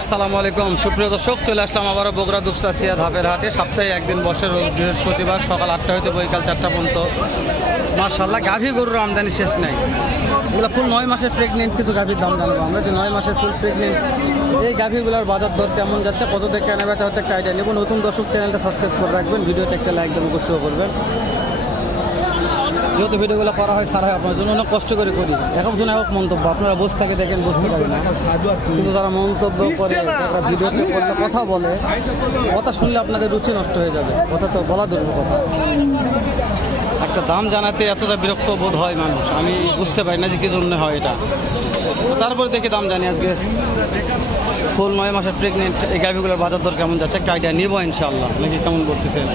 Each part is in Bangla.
আসসালামু আলাইকুম সুপ্রিয় দর্শক, চলে আসলাম আবারও বগুড়া দুপচাচিয়া ধাপের হাটে। সপ্তাহে একদিন বসে বৃহস্পতিবার সকাল 8টা হইতে বৈকাল 4টা পর্যন্ত। মাশাআল্লাহ, গাভী গরুর আমদানি শেষ নাই। এগুলো ফুল 9 মাসের প্রেগনেন্ট কিছু গাভীর দাম জানবো আমরা, যে 9 মাসের ফুল প্রেগনেন্ট এই গাভীগুলোর বাজার দর কেমন যাচ্ছে, কত থেকে কেনা বেচা হতে একটা আইডিয়া নেব। নতুন দর্শক চ্যানেলটা সাবস্ক্রাইব করে রাখবেন, ভিডিওতে একটা লাইক দেন, অবশ্যই করবেন। যেহেতু ভিডিওগুলো করা হয় সারা হয় আপনার জন্য, অনেক কষ্ট করে করি। একজন এক মন্তব্য, আপনারা বসে থাকে দেখেন, বুঝতে পারেন না, কিন্তু যারা মন্তব্য করে, যারা ভিডিওতে করলে কথা বলে, কথা শুনলে আপনাদের রুচি নষ্ট হয়ে যাবে। কথা তো বলা দূরের কথা, একটা দাম জানাতে এতটা বিরক্ত বোধ হয় মানুষ, আমি বুঝতে পারি না যে কী জন্য হয় এটা। তারপরে দেখে দাম জানি। আজকে ফুল 9 মাসের প্রেগনেন্ট এই গাভীগুলোর বাজার দর কেমন যাচ্ছে একটা আইডিয়া নিব ইনশাআল্লাহ। নাকি কেমন বলতেছেন?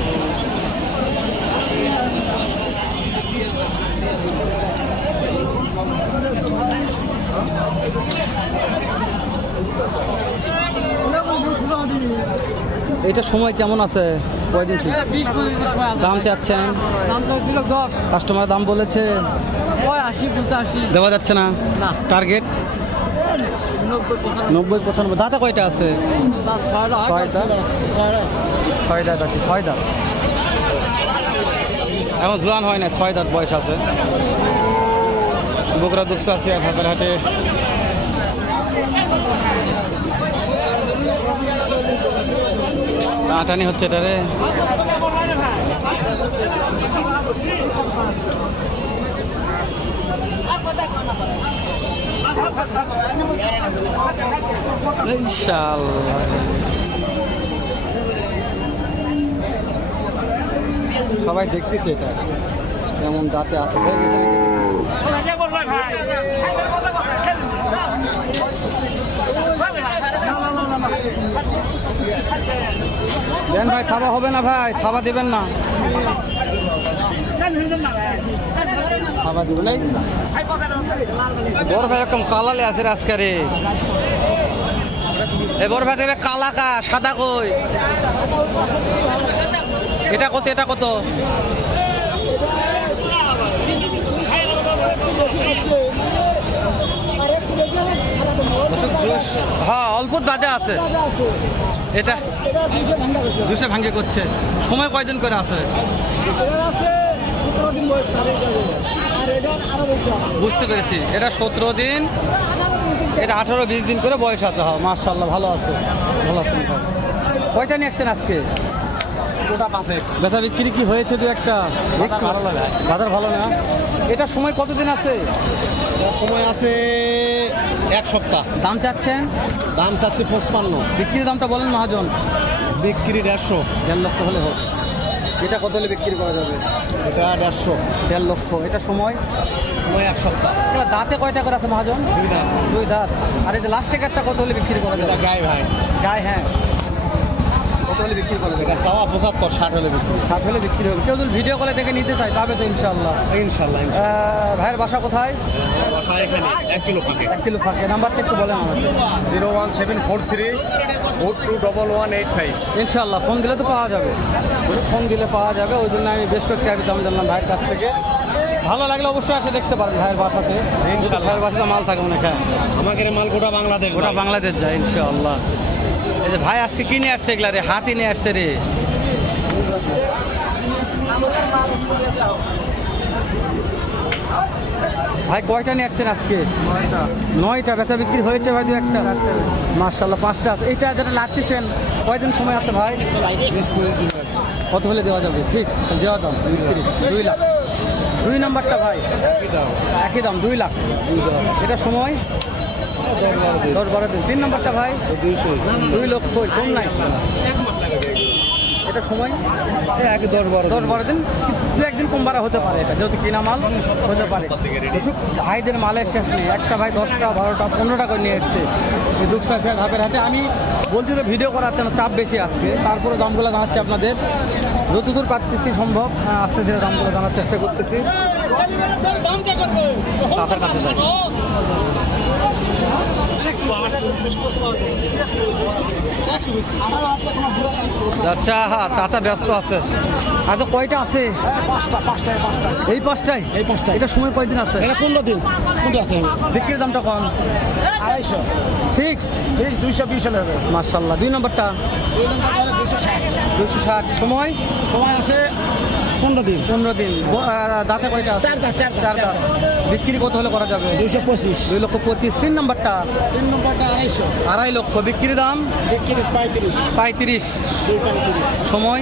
এইটা সময় কেমন আছে? কয়দিন দাম চাচ্ছেন? কাস্টমার দাম বলেছে দেওয়া যাচ্ছে না। টার্গেট 90-95। দাঁতা কয়টা আছে? 6 দাঁত আছে। 6 দাঁত এখন জোয়ান হয় না, 6 দাঁত বয়স আছে। বগুড়া দুপচাচিয়া ধাপের হাটে টানাটানি হচ্ছে এটারে। ইনশাআল্লাহ সবাই দেখতেছে এটা কেমন দাঁতে আছে। দেন ভাই, খাওয়া হবে না ভাই? খাওয়া দেবেন না? খাওয়া দেবেন নাই? বড় ভাই একদম কালালে আছে আজকে রে। এ বড় ভাই দেবে কালা কা সাদা কই? এটা কত? এটা কত? হ্যাঁ, অল্প বাদে আছে। এটা 200 ভাঙ্গে করছে। সময় কয়দিন করে আছে? বুঝতে পেরেছি, এটা 17 দিন, এটা 18-20 দিন করে বয়স আছে। হ্যাঁ মাশাআল্লাহ, ভালো আছে, ভালো আছেন। কয়টা নিয়ে আসছেন আজকে? বেচা বিক্রি কি হয়েছে? দু একটা। বাজার ভালো না। এটা সময় কতদিন আছে? সময় আছে 1 সপ্তাহ। দাম চাচ্ছেন? দাম চাচ্ছি 55। বিক্রির দামটা বলেন মহাজন। বিক্রি 1.5 লক্ষ হলে হোক। এটা কত হলে বিক্রি করা যাবে? এটা 1.5 লক্ষ। এটা সময়? সময় 1 সপ্তাহ। এটা দাঁতে কয়টা করে আছে মহাজন? 2 দাঁত। 2 দাঁত। আর এই যে লাস্ট টেকারটা কত হলে বিক্রি করা যাবে? এটা গায়ে ভাই। গায়ে, হ্যাঁ। কত হলে বিক্রি করা যাবে? এটা সাওয়া 75-60 হলে বিক্রি। 60 হলে বিক্রি হবে। কেউ যদি ভিডিও কলে দেখে নিতে চাই পাবে তো ইনশাআল্লাহ? ইনশাল্লাহ। ভাইয়ের বাসা কোথায়? বাসা এখানে 1 কিলো ফাঁকে। 1 কিলো ফাঁকে। নাম্বারটা একটু বলেন আমাকে। 01743 ইনশাআল্লাহ ফোন দিলে তো পাওয়া যাবে, ফোন দিলে পাওয়া যাবে। ওই জন্য আমি বেশ কয়েকটি দাম জানলাম ভাইয়ের কাছ থেকে। ভালো লাগলে অবশ্যই আসে দেখতে পারেন ভাইয়ের বাসাতে। ভাইয়ের বাসাতে মাল থাকে অনেক। হ্যাঁ, আমাদের মাল গোটা বাংলাদেশ, গোটা বাংলাদেশ যায় ইনশাআল্লাহ। এই যে ভাই আজকে কি নিয়ে আসছে? এগুলা রে হাতি নিয়ে আসছে রে। ভাই কয়টা নিয়ে আসছেন আজকে? 9টা। বেচা বিক্রি হয়েছে ভাই? 2 একটা। মাশাআল্লাহ 5টা আছে। এইটা যেটা লাগতেছেন কয়দিন সময় আছে ভাই? কত হলে দেওয়া যাবে? ফিক্স দেওয়া দাম 2 লাখ। 2 নম্বরটা ভাই একই দাম 2 লাখ। এটা সময় 10-12 দিন। 3 নম্বরটা ভাই 2 লক্ষ। কম নাই। এটা সময় একই 10-12 দিন। 2-1 দিন কম বাড়া হতে পারে, এটা যেহেতু কিনা মাল হতে পারে। ভাইদের মালের শেষ নেই। একটা ভাই 10টা 12টা 15টা করে নিয়ে এসছে এই দুপচাচিয়া ধাপের হাটে। আমি বলছি তো ভিডিও করার জন্য চাপ বেশি আজকে, তারপরে দামগুলো জানাচ্ছি আপনাদের যতদূর পারতেছি সম্ভব। আস্তে ধীরে দামগুলো জানার চেষ্টা করতেছি। চাচার কাছে যাই। আচ্ছা হ্যাঁ, চাচা ব্যস্ত আছে। আর তো কয়টা আছে? এই পাঁচটায়। এটা সময় কয়দিন আছে? এটা 15 দিন কোনটা আছে বিক্রির দামটা কম? 250 ফিক্সড। 220 হলে হবে মাশাআল্লাহ। 2 নম্বরটা 260। সময় সময় আছে 15 দিন 15 দিন। দাঁতে কয়টা আছে? চার দাঁত। বিক্রি কত হলে করা যাবে? 225 2,25,000। 3 নম্বরটা 3 নম্বরটা 250 2.5 লক্ষ। বিক্রির দাম বিক্রি 35 35। 235 সময়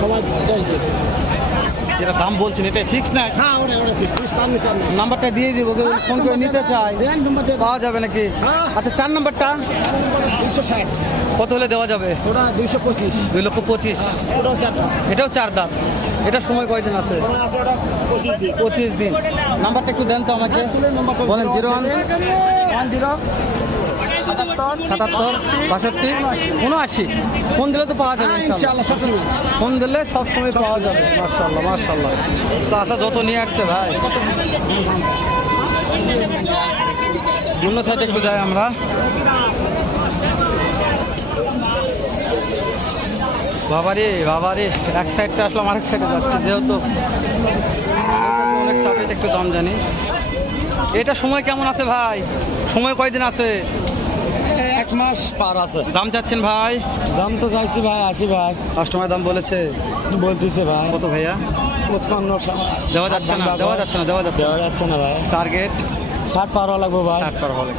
সময় 10 দিন যেটা দাম বলছেন এটাই ফিক্স না? হ্যাঁ ওটা ফিক্স দাম নিতে হবে নাম্বারটা দিয়ে দিব, কেউ ফোন করে নিতে চাই দেন নম্বর দিয়ে পাওয়া যাবে নাকি? হ্যাঁ। আচ্ছা 4 নম্বরটা 260 কত হলে দেওয়া যাবে? ওটা 225 2,25,000। ওটাও 4 দাম এটাও 4 দাঁত। এটার সময় কয়দিন আছে? সময় আছে ওটা 25 দিন 25 দিন। নাম্বারটা একটু দেন তো আমাকে। তুলে নম্বর বলেন 01 10 77 77 62 79। ফোন দিলে তো পাওয়া যাবে ইনশাআল্লাহ। ইনশাআল্লাহ সবসময় ফোন দিলে সব সময় পাওয়া যাবে। মাশাআল্লাহ মাশাআল্লাহ। চাচা যত নিয়ে আসছে ভাই। অন্য সাইডে একটু যাই আমরা। বাবারে এক সাইডটা আসলাম, আরেক সাইডে যাচ্ছি যেহেতু অনেক চাপে, একটু দাম জানি। এটা সময় কেমন আছে ভাই? সময় কয়দিন আছে? 1 মাস পার আছে দাম চাচ্ছেন ভাই? দাম তো চাইছি ভাই 80 ভাই কাস্টমার দাম বলেছে বলতেছে ভাই কত ভাইয়া? 55 দেওয়া যাচ্ছে না? দেওয়া যাচ্ছে যাচ্ছে না ভাই টার্গেট 60 পার হওয়া লাগবে ভাই 60 পার হলে।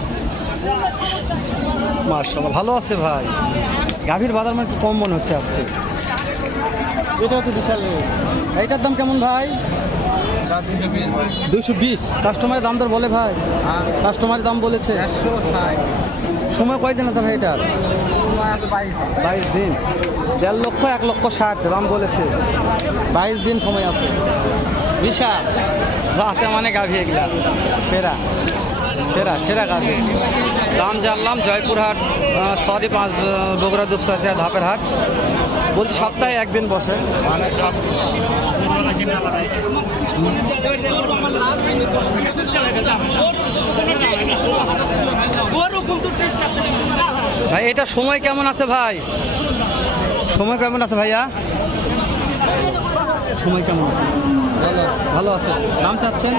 মাশাআল্লাহ ভালো আছে ভাই। গাভীর বাজার মানে একটু কম মনে হচ্ছে আজকে। এটাও তো বিশাল। এইটার দাম কেমন ভাই? 220। কাস্টমারের দাম দর বলে ভাই? কাস্টমারের দাম বলেছে 160 সময় কয়দিন আছে ভাই এটার? সময় আছে 22 দিন। 1.5 লক্ষ 1,60,000 দাম বলেছে। 22 দিন সময় আছে। বিশাল যাতে মানে গাভী এগুলা সেরা সেরা সেরা গাভী। দাম জানলাম জয়পুরহাট 6-5 বগুড়া দুপসা ধাপের হাট। বলছি সপ্তাহে একদিন বসে। ভাই এটা সময় কেমন আছে ভাই? সময় কেমন আছে ভাইয়া? সময় কেমন আছে? ভালো আছে। দাম চাচ্ছেন?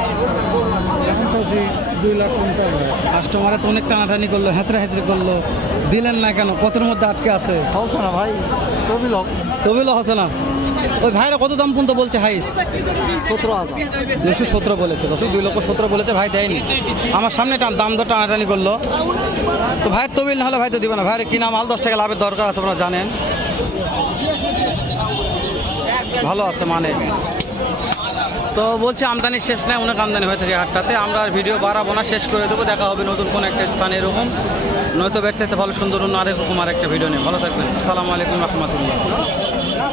2,50,000 কাস্টমারে তো অনেক টানাটানি করলো, হেঁচড়ে করলো, দিলেন না কেন? কতের মধ্যে আটকে আছে? হচ্ছে না ভাই তবিলও হচ্ছে না। ওই ভাইরা কত দাম পর্যন্ত বলছে হাইস্ট? 17,000 217 বলেছে। 2,17,000 বলেছে, ভাই দেয়নি। আমার সামনে দাম দর টানাটানি করলো। তো ভাইয়ের তবিল না হলে ভাই তো দিবে না। ভাইয়ের কিনা মাল 10 টাকা লাভের দরকার আছে, আপনারা জানেন। ভালো আছে মানে। তো বলছি আমদানি শেষ নাই, অনেক আমদানি হয়ে থাকে হাটটাতে। আমরা আর ভিডিও বাড়াবো না, শেষ করে দেবো। দেখা হবে নতুন কোনো একটা স্থানে এরকম, নয়তো ব্যবসায়ীতে ভালো সুন্দর অন্য আরেক রকম আরেকটা ভিডিও নিয়ে। ভালো থাকবেন। আসসালামু আলাইকুম রহমতুল্লাহ।